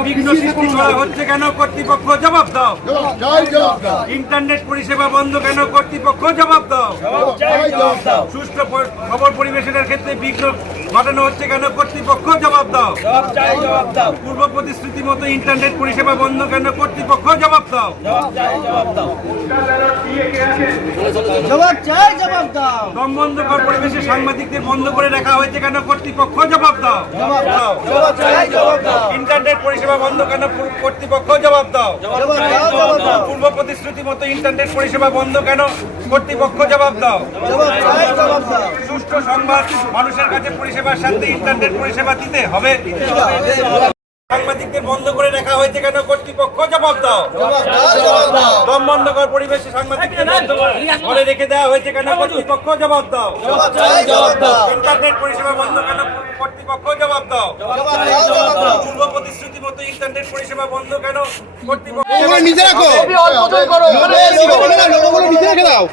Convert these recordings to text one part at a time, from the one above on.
বিঘ্ন সৃষ্টি করা হচ্ছে কেন কর্তৃপক্ষ জবাব দাও ইন্টারনেট পরিষেবা বন্ধ কেন কর্তৃপক্ষ জবাব দাও জবাব চাই জবাব দাও সুষ্ঠু খবর পরিবেশনের ক্ষেত্রে বিঘ্ন ঘটানো হচ্ছে কেন কর্তৃপক্ষ জবাব দাও পূর্ব প্রতিশ্রুতি মতো ইন্টারনেট পরিষেবা বন্ধ কেন কর্তৃপক্ষ জবাব দাও জবাব চাই জবাব দাও দম বন্ধকর পরিবেশে সাংবাদিকদের বন্ধ করে রাখা হয়েছে কেন কর্তৃপক্ষ জবাব দাও জবাব দাও ইন্টারনেট পরিষেবা বন্ধ কেন কর্তৃপক্ষ জবাব দাও পূর্ব প্রতিশ্রুতি মতো ইন্টারনেট পরিষেবা বন্ধ কেন কর্তৃপক্ষ জবাব দাও সুষ্ঠু সংবাদ মানুষের কাছে পরিষেবার সাথে ইন্টারনেট পরিষেবা দিতে হবে সাংবাদিকদের বন্ধ করে রাখা হয়েছে কেন কর্তৃপক্ষ জবাব দাও দম বন্ধকর পরিবেশে সাংবাদিকদের করে ঘরে রেখে দেওয়া হয়েছে কেন কর্তৃপক্ষ জবাব দাও জবাব দাও ইন্টারনেট পরিষেবা বন্ধ কেন কর্তৃপক্ষ জবাব দাও পূর্ব মতো ইন্টারনেট পরিষেবা বন্ধ কেন দাও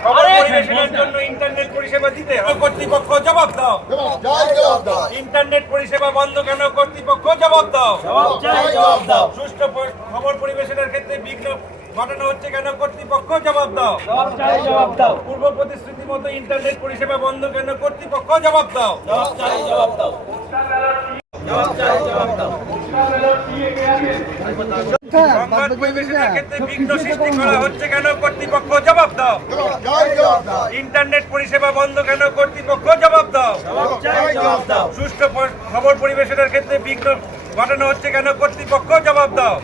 ইন্টারনেট পরিষেবা দিতে কর্তৃপক্ষ জবাব দাও জবাব দাও ইন্টারনেট পরিষেবা বন্ধ কেন কর্তৃপক্ষ জবাব দাও জবাব সুষ্ঠু খবর পরিবেশনের ক্ষেত্রে বিঘ্ন ঘটানো হচ্ছে কেন কর্তৃপক্ষ জবাব দাও পূর্ব প্রতিশ্রুতি মতো ইন্টারনেট পরিষেবা বন্ধ কেন কর্তৃপক্ষ জবাব দাও জবাব দাও জবাব জবাব দাও ইন্টারনেট পরিষেবা বন্ধ কেন? কর্তৃপক্ষ জবাব দাও। সুষ্ঠু খবর পরিবেশনের ক্ষেত্রে বিঘ্ন ঘটানো হচ্ছে কেন? কর্তৃপক্ষ জবাব দাও।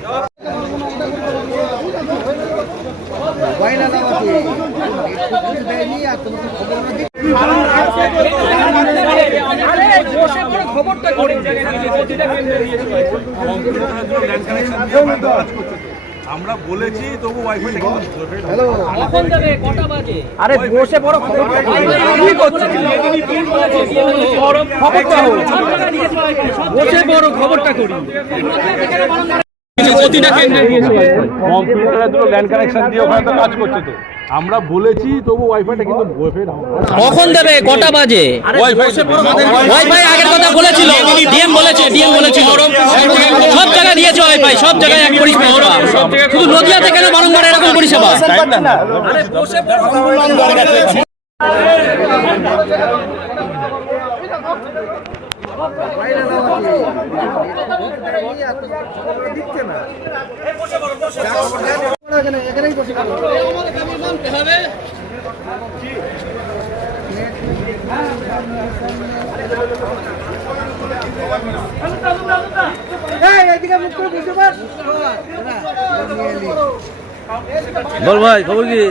আমরা বলেছি তবু ওয়াইফাই কখন যাবে কটা বাজে? আরে বসে বড় খবর কি করছিস? খবরটা হোক বসে বড় খবরটা করি। প্রতিটা কেন্দ্রে কম্পিউটারে দুটো ল্যান্ড কানেকশন দিয়ে ওখানে তো কাজ করছে তো। আমরা বলেছি তবু ওয়াইফাইটা কিন্তু ওয়াইফাই কখন দেবে? কটা বাজে? ওয়াইফাই ওয়াইফাই আগের কথা বলেছিল। ডিএম বলেছে ডিএম বলেছিল। সব জায়গায় দিয়েছে ওয়াইফাই সব জায়গায় এক পরিষেবা। শুধু নদিয়াতে কেন বারংবার এরকম পরিষেবা? বল ভাই খবর কি?